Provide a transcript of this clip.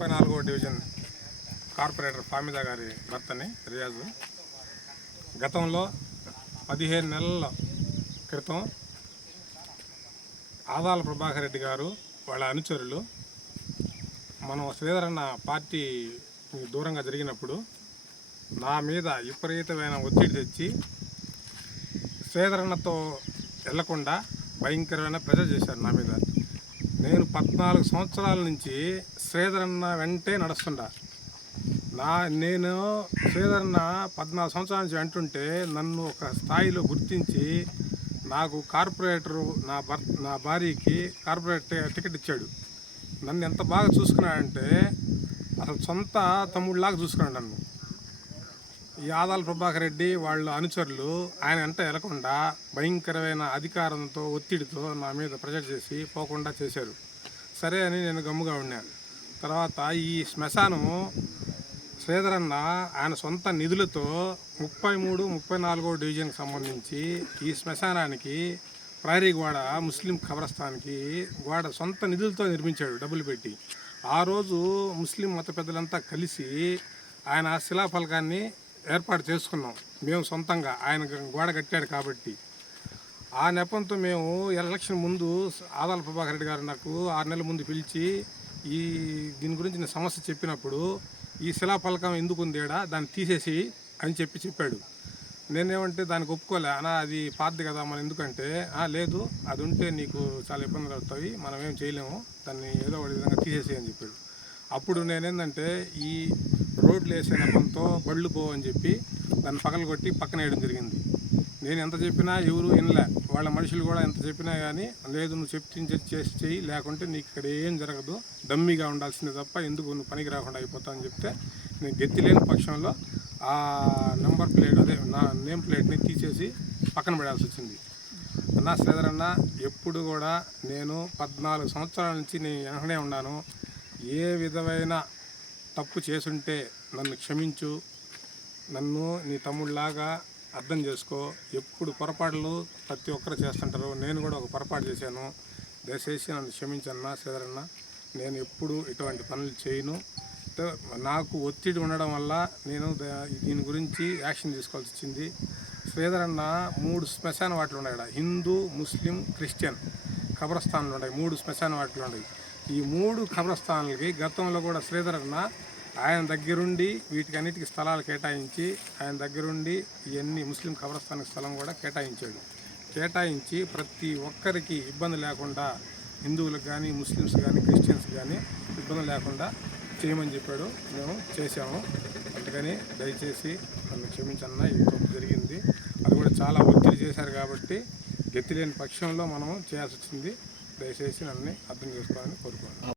34వ division corporator ఫామిదా గారి భర్తని రియాజు. గతంలో 15 నెలల క్రితం ఆదాల ప్రభాకర్ రెడ్డి గారు వాళ్ళ అనుచరులు మనం శ్రీధరన్న పార్టీ దూరంగా జరిగినప్పుడు నా మీద విపరీతమైన ఒత్తిడి తెచ్చి శ్రీధరన్నతో వెళ్లకుండా భయంకరమైన ప్రెజర్ చేశారు నా మీద. నేను 14 సంవత్సరాల నుంచి శ్రీధరన్న వెంటే నడుస్తుండా. నేను శ్రీధరన్న 14 సంవత్సరాల నుంచి వెంటుంటే నన్ను ఒక స్థాయిలో గుర్తించి నాకు కార్పొరేటరు నా భార్యకి కార్పొరేట్ టికెట్ ఇచ్చాడు. నన్ను ఎంత బాగా చూసుకున్నాడంటే అసలు సొంత తమ్ముడిలాగా చూసుకున్నాడు నన్ను. ఈ ఆదాల ప్రభాకర్ రెడ్డి వాళ్ళ అనుచరులు ఆయన వెంట వెళ్లకుండా భయంకరమైన అధికారంతో ఒత్తిడితో నా మీద ప్రెజర్ చేసి పోకుండా చేశారు. సరే అని నేను గమ్ముగా ఉన్నాను. తర్వాత ఈ శ్మశానం శ్రీధరన్న ఆయన సొంత నిధులతో 33, 34వ డివిజన్కి సంబంధించి ఈ శ్మశానానికి ప్రహరీ గోడ ముస్లిం ఖబరస్థాన్కి గోడ సొంత నిధులతో నిర్మించాడు డబ్బులు పెట్టి. ఆ రోజు ముస్లిం మత పెద్దలంతా కలిసి ఆయన శిలాఫలకాన్ని ఏర్పాటు చేసుకున్నాం మేము సొంతంగా. ఆయన గోడ కట్టాడు కాబట్టి ఆ నెపంతో మేము ఎలక్షన్ ముందు ఆదాల ప్రభాకర్ రెడ్డి గారు నాకు 6 నెలల ముందు పిలిచి దీని గురించి నేను సమస్య చెప్పినప్పుడు ఈ శిలాఫలకం ఎందుకు ఉందేడా దాన్ని తీసేసి అని చెప్పాడు. నేనేమంటే దానికి ఒప్పుకోలే. అది పాతది కదా మనం ఎందుకంటే లేదు అది ఉంటే నీకు చాలా ఇబ్బందులు అవుతాయి, మనం ఏం చేయలేము, దాన్ని ఏదో ఒక విధంగా తీసేసి అని చెప్పాడు. అప్పుడు నేనేందంటే ఈ రోడ్లు వేసే నెపంతో బళ్ళు పోవని చెప్పి దాన్ని పగలగొట్టి పక్కన వేయడం జరిగింది. నేను ఎంత చెప్పినా ఎవరు వినలే. వాళ్ళ మనుషులు కూడా ఎంత చెప్పినా కానీ లేదు నువ్వు చేసి చెయ్యి, లేకుంటే నీకు ఇక్కడ ఏం జరగదు, డమ్మీగా ఉండాల్సిందే తప్ప ఎందుకు నువ్వు పనికి రాకుండా అయిపోతావు అని చెప్తే నేను గెత్తి లేని పక్షంలో ఆ నెంబర్ ప్లేట్ నా నేమ్ ప్లేట్ని తీసేసి పక్కన పడాల్సి వచ్చింది. శ్రీధరన్న ఎప్పుడు కూడా నేను 14 సంవత్సరాల నుంచి నేను వెనకనే ఉన్నాను. ఏ విధమైన తప్పు చేసుంటే నన్ను క్షమించు, నన్ను నీ తమ్ముడిలాగా అర్థం చేసుకో. ఎప్పుడు పొరపాట్లు ప్రతి ఒక్కరు చేస్తుంటారు, నేను కూడా ఒక పొరపాటు చేశాను, దయచేసి నన్ను క్షమించన్నా శ్రీధరన్న. నేను ఎప్పుడు ఇటువంటి పనులు చేయను. నాకు ఒత్తిడి ఉండడం వల్ల నేను దీని గురించి యాక్షన్ తీసుకోవాల్సి వచ్చింది. శ్రీధరన్న 3 శ్మశాన వాటిలు ఉన్నాయి. ఇక్కడ హిందూ, ముస్లిం, క్రిస్టియన్ ఖబరస్థాన్లు ఉన్నాయి. 3 శ్మశాన వాటిలు ఉన్నాయి. ఈ 3 ఖబరస్థాన్లకి గతంలో కూడా శ్రీధరన్న ఆయన దగ్గరుండి వీటికన్నిటికీ స్థలాలు కేటాయించి ఆయన దగ్గరుండి ఇవన్నీ ముస్లిం ఖబరస్థాన్కి స్థలం కూడా కేటాయించి ప్రతి ఒక్కరికి ఇబ్బంది లేకుండా, హిందువులకు కానీ ముస్లిమ్స్ కానీ క్రిస్టియన్స్ కానీ ఇబ్బంది లేకుండా చేయమని చెప్పాడు. మేము చేసాము. అందుకని దయచేసి నన్ను క్షమించన్నా, ఇది తప్పు జరిగింది. అది కూడా చాలా ఒత్తిడి చేశారు కాబట్టి గతి లేని పక్షంలో మనం చేయాల్సి వచ్చింది. దయచేసి నన్ను అర్థం చేసుకోవాలని కోరుకోండి.